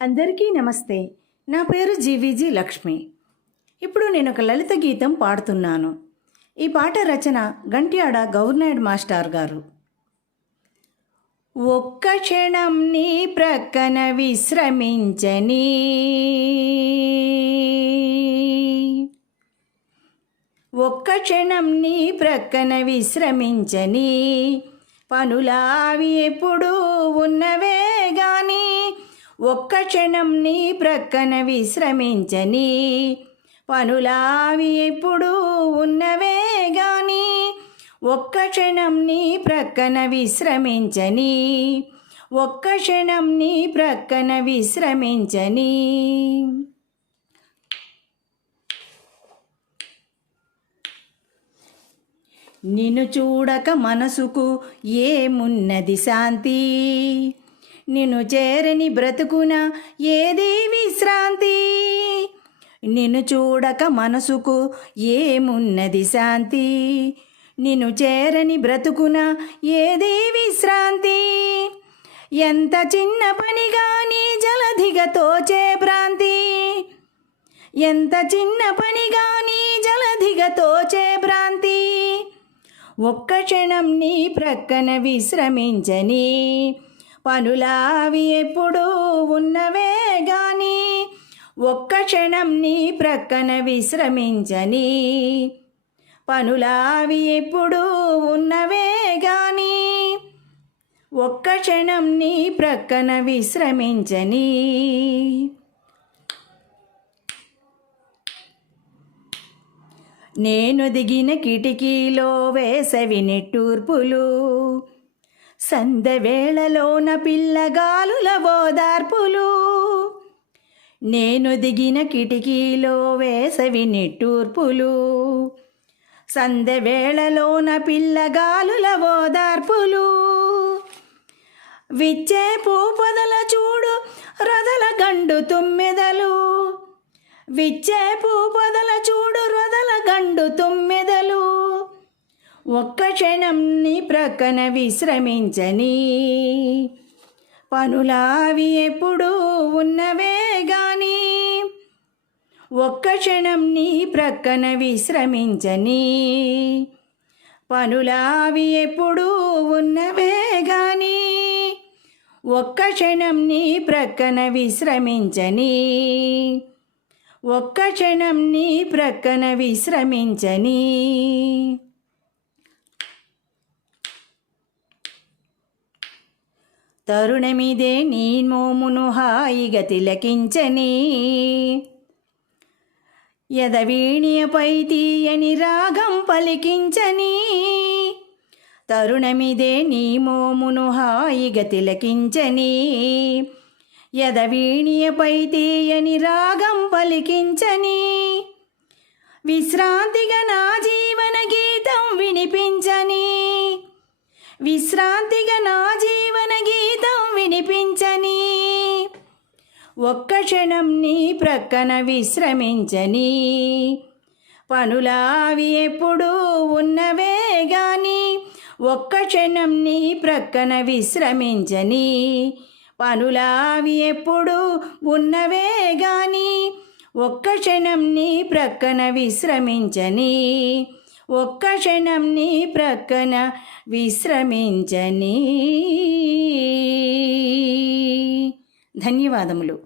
అందరికీ నమస్తే. నా పేరు జీవీజీ లక్ష్మి. ఇప్పుడు నేను ఒక లలిత గీతం పాడుతున్నాను. ఈ పాట రచన గంట్యాడ గౌర్నాయుడు మాస్టర్ గారు. ఒక్క క్షణం నీ ప్రక్కన విశ్రమించని, ఒక్క క్షణం నీ ప్రక్కన విశ్రమించని, పనులావి ఎప్పుడూ ఉన్నవే గాని, ఒక్క క్షణం నీ ప్రక్కన విశ్రమించని, పనులావి ఎప్పుడూ ఉన్నవే గాని, ఒక్క క్షణం నీ ప్రక్కన విశ్రమించని, ఒక్క క్షణం నీ ప్రక్కన విశ్రమించని. నిన్ను చూడక మనసుకు ఏమున్నది శాంతి, నిన్ను చేరని బ్రతుకున ఏది విశ్రాంతి. నిన్ను చూడక మనసుకు ఏమున్నది శాంతి, నిన్ను చేరని బ్రతుకున ఏది విశ్రాంతి. ఎంత చిన్న పనిగా నీ జలధిగా తోచే భ్రాంతి, ఎంత చిన్న పనిగా నీ జలధిగా తోచే భ్రాంతి. ఒక్క క్షణం నీ ప్రక్కన విశ్రమించని, పనులావి ఎప్పుడూ ఉన్నవే గాని, ఒక్క క్షణం నీ ప్రక్కన విశ్రమించని, పనులావి ఎప్పుడూ ఉన్నవే గాని, ఒక్క క్షణం నీ ప్రక్కన విశ్రమించని. నేను దిగిన కిటికీలో వేసవి నిట్టూర్పులు, సంధ్యవేళలోన పిల్లగాలుల ఓదార్పులు. నేను దిగిన కిటికీలో వేసవి నిట్టూర్పులు, సంధ్యవేళలోన పిల్లగాలుల ఓదార్పులు. విచ్చే పూపొదల చూడు రదల గండు తుమ్మెదలు, విచ్చే పూపొదల చూడు రదల గండు తుమ్మెదలు. ఒక్క క్షణం నీ ప్రక్కన విశ్రమించని, పనులావి ఎప్పుడూ ఉన్నవే గాని, ఒక్క క్షణం నీ ప్రక్కన విశ్రమించని, పనులావి ఎప్పుడూ ఉన్నవే గాని, ఒక్క క్షణం నీ ప్రక్కన విశ్రమించని, ఒక్క క్షణం నీ ప్రక్కన విశ్రమించని. తరుణమిదే నీ మోమును హాయిగా తిలకించని, యదవీణియపై తీయని రాగం పలికించని. తరుణమిదే నీ మోమును హాయిగా తిలకించని, యదవీణియపై తీయని రాగం పలికించని. విశ్రాంతిగా నా జీవన గీతం వినిపించని, విశ్రాంతిగా నా జీవన గీతం వినిపించని. ఒక్క క్షణం నీ ప్రక్కన విశ్రమించని, పనులావి ఎప్పుడూ ఉన్నవే గాని, ఒక్క క్షణం నీ ప్రక్కన విశ్రమించని, పనులావి ఎప్పుడూ ఉన్నవే గాని, ఒక్క క్షణం నీ ప్రక్కన విశ్రమించని, ఒక్క క్షణం నీ ప్రక్కన విశ్రమించని. ధన్యవాదములు.